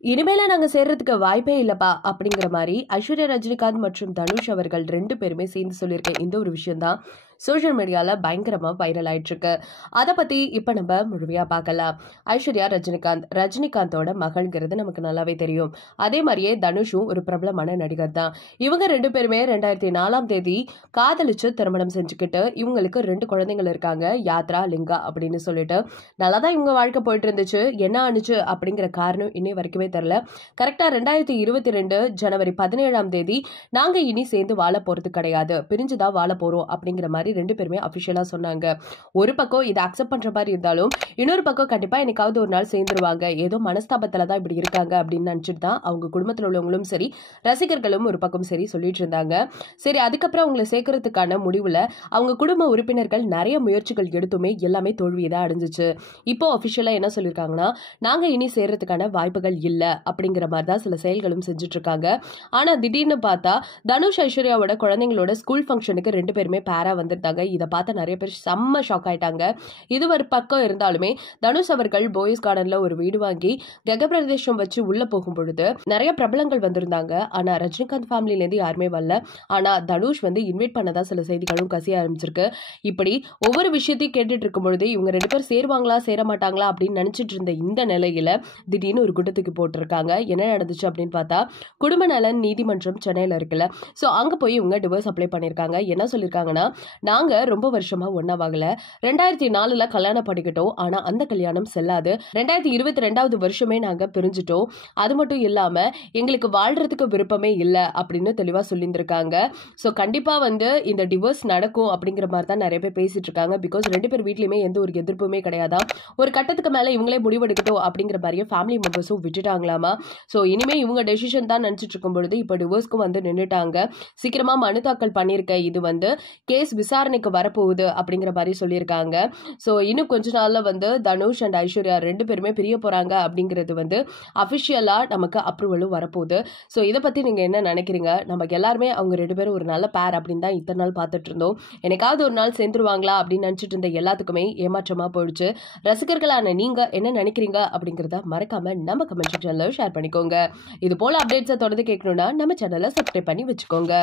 இனிமேல நாங்க சேர்றதுக்கு வாய்ப்பே இல்லப்பா அப்படிங்கிற மாதிரி ஐஸ்வர்யா ரஜினிகாந்த் மற்றும் தனுஷ் அவர்கள் 2 பேருமே சேர்ந்து சொல்லியிருக்க இந்த ஒரு விஷயம் தான் சோஷியல் மீடியால பயங்கரமா வைரல் ஆயிட்டு இருக்கு. அதை பத்தி இப்ப நம்ம முழுமையா பார்க்கலாம். ஐஸ்வர்யா ரஜினிகாந்தோட மகள்ங்கிறது நமக்கு நல்லாவே தெரியும். அதே மாதிரியே தனுஷும் ஒரு பிரபலமான நடிகர் தான். இவங்க 2 பேருமே 2004 காதலிச்சு திருமணம் செஞ்சுக்கிட்டு இவங்களுக்கு 2 குழந்தைகள் இருக்காங்க, யாத்ரா, லிங்கா அப்படின்னு சொல்லிட்டு. நல்லாதான் இவங்க வாழ்க்கை போயிட்டு இருந்துச்சு. என்ன ஆனிச்சு அப்படிங்கிற காரணம் இன்னை வரைக்குமே தெரியல. கரெக்டா 2022 ஜனவரி 17 நாங்க இனி சேர்ந்து வாழ போறது கிடையாது, பிரிஞ்சுதான் வாழ போறோம் அப்படிங்கிற மாதிரி 2 பேருமே அபிஷியலா சொன்னாங்க. ஒரு பக்கம் இதை அக்செப்ட் பண்ற மாதிரி இருந்தாலும் இன்னொரு பக்கம் கண்டிப்பா என்னைக்காவது ஒரு நாள் சேர்ந்துருவாங்க, ஏதோ மனஸ்தாபத்துல தான் இப்படி இருக்காங்க அப்படின்னு நினைச்சிட்டு தான் அவங்க குடும்பத்தில் உள்ளவங்களும் சரி ரசிகர்களும் ஒரு பக்கம் சரி சொல்லிட்டு இருந்தாங்க. சரி, அதுக்கப்புறம் அவங்களை சேர்க்கறதுக்கான முடிவுல அவங்க குடும்ப உறுப்பினர்கள் நிறைய முயற்சிகள் எடுத்துமே எல்லாமே தோல்வியதான் அடைஞ்சிச்சு. இப்போ அபிஷியலா என்ன சொல்லியிருக்காங்கன்னா, நாங்க இனி சேர்றதுக்கான வாய்ப்புகள் இல்ல அப்படிங்கிற மாதிரி தான் சில செயல்களும் செஞ்சுட்டு இருக்காங்க. ஆனா திடீர்னு பார்த்தா தனுஷ் ஐஸ்வர்யாவோட குழந்தைங்களோட ஸ்கூல் ஃபங்க்ஷனுக்கு 2 பேருமே பேரா வந்திருந்தாங்க. இதை பார்த்து நிறைய பேர் செம்ம ஷாக் ஆயிட்டாங்க. இது ஒரு பக்கம் இருந்தாலுமே தனுஷ் அவர்கள் போயஸ் கார்டன்ல ஒரு வீடு வாங்கி கிரகப்பிரவேசம் வச்சு உள்ள போகும் பொழுது நிறைய பிரபலங்கள் வந்திருந்தாங்க. ஆனா ரஜினிகாந்த் ஃபேமிலில இருந்து யாருமே வரல. ஆனா தனுஷ் இன்வைட் பண்ணதா சில செய்திகளும் கசிய ஆரம்பிச்சிருக்கு. இப்படி ஒவ்வொரு விஷயத்தையும் கேட்டுட்டு இருக்கும் பொழுது இவங்க 2 பேர் சேருவாங்களா சேர மாட்டாங்களா அப்படின்னு நினைச்சிட்டு இருந்த இந்த நிலையில திடீர்னு ஒரு குட்டத்துக்கு போட்டிருக்காங்க. என்ன நடந்துச்சு அப்படின்னு பார்த்தா, குடும்ப நலன் நீதிமன்றம் சென்னையில இருக்குல்ல, சோ அங்க போய் இவங்க டிவோர்ஸ் அப்ளை பண்ணிருக்காங்க. என்ன சொல்லிருக்காங்கன்னா, நாங்க ரொம்ப வருஷமா ஒன்னாவாகல, 2004 கல்யாணம் பண்ணிக்கிட்டோம், ஆனா அந்த கல்யாணம் செல்லாது, 2022 வருஷமே நாங்க பிரிஞ்சுட்டோம், அது மட்டும் இல்லாம எங்களுக்கு வாழ்றதுக்கு விருப்பமே இல்ல அப்படின்னு தெளிவா சொல்லியிருந்திருக்காங்க. சோ கண்டிப்பா இந்த டிவோர்ஸ் நடக்கும் அப்படிங்கிற மாதிரி தான் நிறைய பேர் பேசிட்டு இருக்காங்க. பிகாஸ் 2 பேர் வீட்லயுமே எந்த ஒரு எதிர்ப்புமே கிடையாதா. ஒரு கட்டத்துக்கு மேல இவங்களே முடிவெடுக்கட்டும் அப்படிங்கிற மாதிரியே ஃபேமிலி மெம்பர்ஸும் விட்டுட்டாங்களாமா. சோ இனிமே இவங்க டெசிஷன் தான் நினைச்சிட்டு இருக்கும் பொழுது இப்ப டிவோர்ஸ்க்கும் நின்னுட்டாங்க. சீக்கிரமா மனு தாக்கல் பண்ணிருக்க, இது கேஸ் விசாரணைக்கு வரப்போகுது அப்படிங்கிற மாதிரி சொல்லியிருக்காங்க. சோ இன்னும் கொஞ்ச நாள்ல தனுஷ் அண்ட் ஐஸ்வர்யா 2 பேருமே பிரிய போறாங்க அப்படிங்கிறது அபிஷியலா நமக்கு அப்ரூவலும் வரப்போகுது. சோ இதை பத்தி நீங்க என்ன நினைக்கிறீங்க? நமக்கு எல்லாருமே அவங்க 2 பேரும் ஒரு நல்ல பேர் அப்படின்னு தான் இத்தனை நாள் பார்த்துட்டு இருந்தோம். எனக்காவது ஒரு நாள் சேர்ந்துருவாங்களா அப்படின்னு நினைச்சிட்டு இருந்த எல்லாத்துக்குமே ஏமாற்றமா போயிடுச்சு. ரசிகர்களான நீங்க என்ன நினைக்கிறீங்க அப்படிங்கறத மறக்காம நம்ம கமெண்ட் செக்ஷன்ல ஷேர் பண்ணிக்கோங்க. இது போல அப்டேட்ஸை தொடர்ந்து கேட்கணும்னா நம்ம சேனலை சப்ஸ்கிரைப் பண்ணி வச்சுக்கோங்க.